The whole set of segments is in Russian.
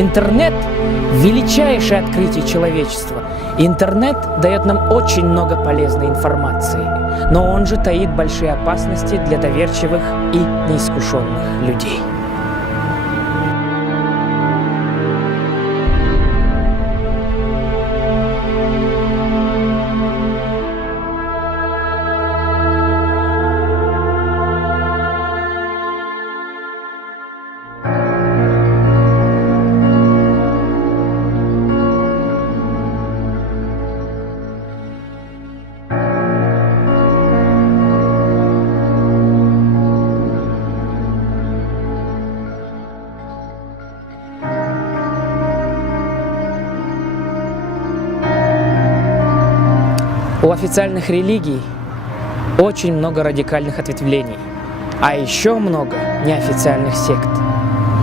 Интернет – величайшее открытие человечества. Интернет дает нам очень много полезной информации, но он же таит большие опасности для доверчивых и неискушенных людей. У официальных религий очень много радикальных ответвлений, а еще много неофициальных сект.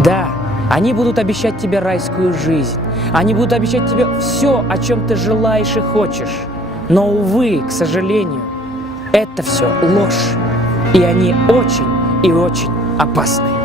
Да, они будут обещать тебе райскую жизнь, они будут обещать тебе все, о чем ты желаешь и хочешь. Но, увы, к сожалению, это все ложь, и они очень и очень опасны.